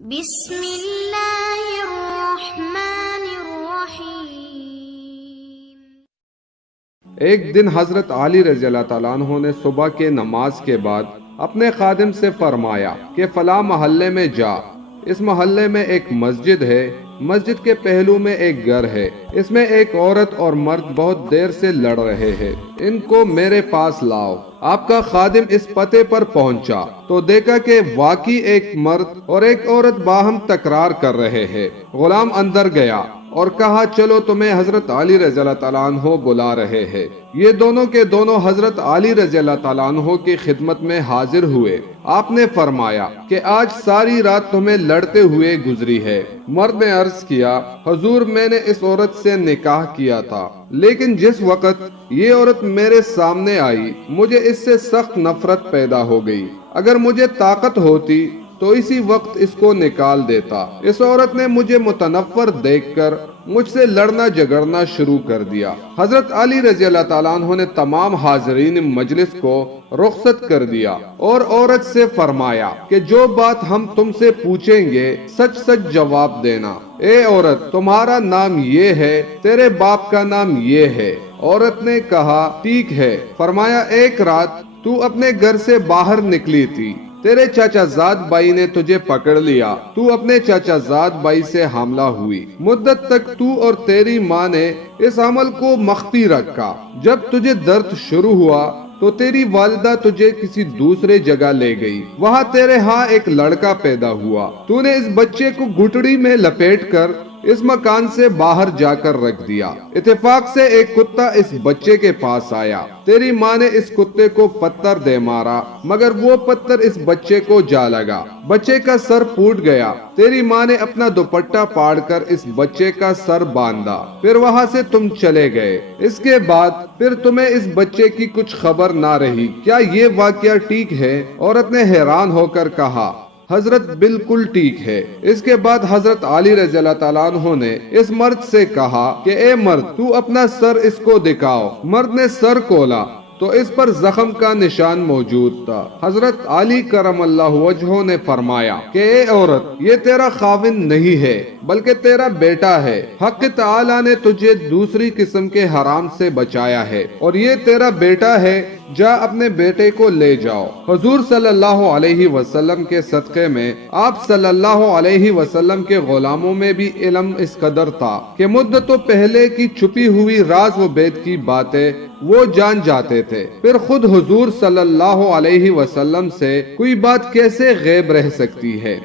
بسم اللہ الرحمن الرحیم۔ ایک دن حضرت علی رضی اللہ تعالیٰ عنہ نے صبح کے نماز کے بعد اپنے خادم سے فرمایا کہ فلاں محلے میں جا، اس محلے میں ایک مسجد ہے، مسجد کے پہلو میں ایک گھر ہے، اس میں ایک عورت اور مرد بہت دیر سے لڑ رہے ہیں، ان کو میرے پاس لاؤ۔ آپ کا خادم اس پتے پر پہنچا تو دیکھا کہ واقعی ایک مرد اور ایک عورت باہم تکرار کر رہے ہیں۔ غلام اندر گیا اور کہا چلو تمہیں حضرت علی رضی اللہ تعالیٰ عنہ بلا رہے ہیں۔ یہ دونوں کے دونوں حضرت علی رضی اللہ تعالیٰ عنہ کی خدمت میں حاضر ہوئے۔ آپ نے فرمایا کہ آج ساری رات تمہیں لڑتے ہوئے گزری ہے۔ مرد نے عرض کیا حضور میں نے اس عورت سے نکاح کیا تھا، لیکن جس وقت یہ عورت میرے سامنے آئی مجھے اس سے سخت نفرت پیدا ہو گئی۔ اگر مجھے طاقت ہوتی تو اسی وقت اس کو نکال دیتا۔ اس عورت نے مجھے متنفر دیکھ کر مجھ سے لڑنا جھگڑنا شروع کر دیا۔ حضرت علی رضی اللہ تعالیٰ عنہ نے تمام حاضرین مجلس کو رخصت کر دیا اور عورت سے فرمایا کہ جو بات ہم تم سے پوچھیں گے سچ سچ جواب دینا۔ اے عورت تمہارا نام یہ ہے، تیرے باپ کا نام یہ ہے۔ عورت نے کہا ٹھیک ہے۔ فرمایا ایک رات تو اپنے گھر سے باہر نکلی تھی، تیرے چاچا زاد بھائی نے تجھے پکڑ لیا، تو اپنے چاچا زاد بھائی سے حاملہ ہوئی۔ مدت تک تو اور تیری ماں نے اس عمل کو مخفی رکھا۔ جب تجھے درد شروع ہوا تو تیری والدہ تجھے کسی دوسرے جگہ لے گئی، وہاں تیرے ہاں ایک لڑکا پیدا ہوا۔ تو نے اس بچے کو گھٹڑی میں لپیٹ کر اس مکان سے باہر جا کر رکھ دیا۔ اتفاق سے ایک کتا اس بچے کے پاس آیا، تیری ماں نے اس کتے کو پتھر دے مارا مگر وہ پتھر اس بچے کو جا لگا، بچے کا سر پھوٹ گیا۔ تیری ماں نے اپنا دوپٹہ پاڑ کر اس بچے کا سر باندھا، پھر وہاں سے تم چلے گئے۔ اس کے بعد پھر تمہیں اس بچے کی کچھ خبر نہ رہی، کیا یہ واقعہ ٹھیک ہے؟ عورت نے حیران ہو کر کہا حضرت بالکل ٹھیک ہے۔ اس کے بعد حضرت علی رضی اللہ تعالیٰ عنہ نے اس مرد سے کہا کہ اے مرد تو اپنا سر اس کو دکھاؤ۔ مرد نے سر کھولا تو اس پر زخم کا نشان موجود تھا۔ حضرت علی کرم اللہ وجہہ نے فرمایا کہ اے عورت یہ تیرا خاوند نہیں ہے بلکہ تیرا بیٹا ہے۔ حق تعالی نے تجھے دوسری قسم کے حرام سے بچایا ہے اور یہ تیرا بیٹا ہے، جا اپنے بیٹے کو لے جاؤ۔ حضور صلی اللہ علیہ وسلم کے صدقے میں آپ صلی اللہ علیہ وسلم کے غلاموں میں بھی علم اس قدر تھا کہ مدتوں پہلے کی چھپی ہوئی راز و بیت کی باتیں وہ جان جاتے تھے۔ پھر خود حضور صلی اللہ علیہ وسلم سے کوئی بات کیسے غیب رہ سکتی ہے؟